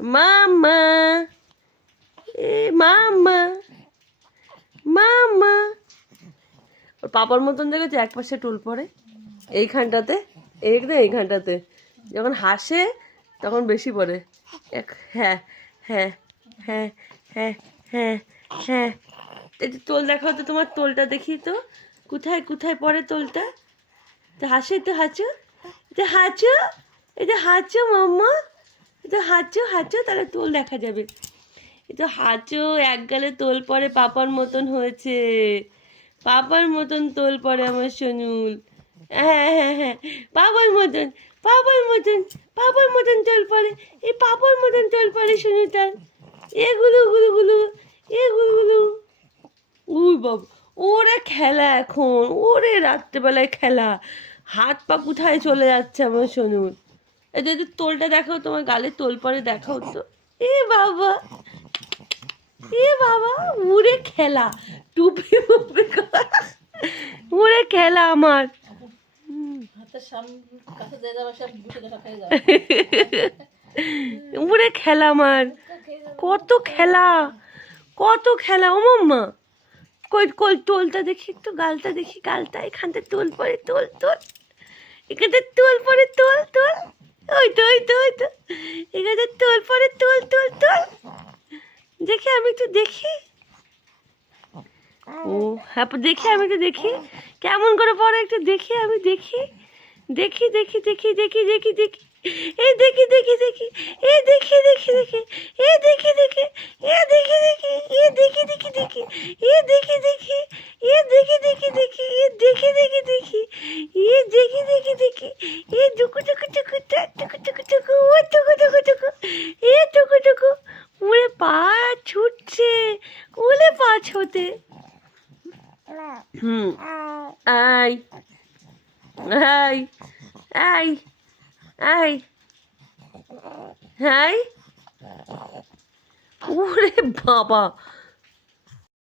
মামা, এ মামা, মামা। ওর পাপার মতন দেখেছো এক পাশে টুল পড়ে এইখানটাতে, এইখানটাতে যখন হাসে তখন বেশি পড়ে। হ্যাঁ হ্যাঁ হ্যাঁ হ্যাঁ হ্যাঁ হ্যাঁ। একটু তোল দেখাও তো, তোমার তোলটা দেখি তো, কোথায় কোথায় পড়ে তোলটা। তো হাসো, তো হাঁচো, তো হাঁচো, এটা হাঁচো মাম্মা, এটা হাঁচো হাঁচো, তাহলে তোল দেখা যাবে। এটা হাঁচো, এক গালে তোল পড়ে পাপার মতন হয়েছে, পাপার মতন তোল পড়ে আমার সোনুল। হ্যাঁ হ্যাঁ হ্যাঁ, পাপার মতন, পাপার মতন, পাপার মতন তোল পড়ে, এই পাপার মতন তোল পড়ে সোনুটার। এগুলো গুলো গুলো, এগুলো গুলো। উই বাবা, ওরে খেলা এখন, ওরে রাত্রেবেলায় খেলা, হাত পা কোথায় চলে যাচ্ছে আমার সোনুর। এই যদি তোলটা দেখাও, তোমার গালে তোল পরে দেখাও তো। এ বাবা, এ বাবা, উড়ে খেলা, টুপি মুপি উড়ে খেলা আমার। উড়ে খেলা আমার, কত খেলা, কত খেলা। ও মাম্মা, কই কই তোলটা দেখি একটু, গালটা দেখি, গালটা এখানটা তোল পরে, তোল তোল, এখানটা তোল পরে, তোল তোল, ওই তো ওই তো ওই তো, এখানটা তোল পরে, তোল তোল তোল, দেখি আমি একটু দেখি। ও হ্যাঁ, দেখি আমি একটু দেখি কেমন করে পরে, একটু দেখি আমি, দেখি দেখি দেখি দেখি দেখি দেখি দেখি, এই দেখি দেখি দেখি, এই দেখি দেখি দেখি, এই দেখি দেখি, এ দেখি দেখি, এ দেখি দেখি দেখি, এ দেখি দেখি, এ দেখি দেখি দেখি, এ দেখি দেখি দেখি, এ দেখি দেখি দেখি, এ টুকু টুকু টুকু, টুকু টুকু টুকু, ও টুকু টুকু টুকু, এ টুকু টুকু, ওরে পা ছুটছে, ওলে পা ছোটে। হুম, আই আই আই আই আই, ওরে বাবা,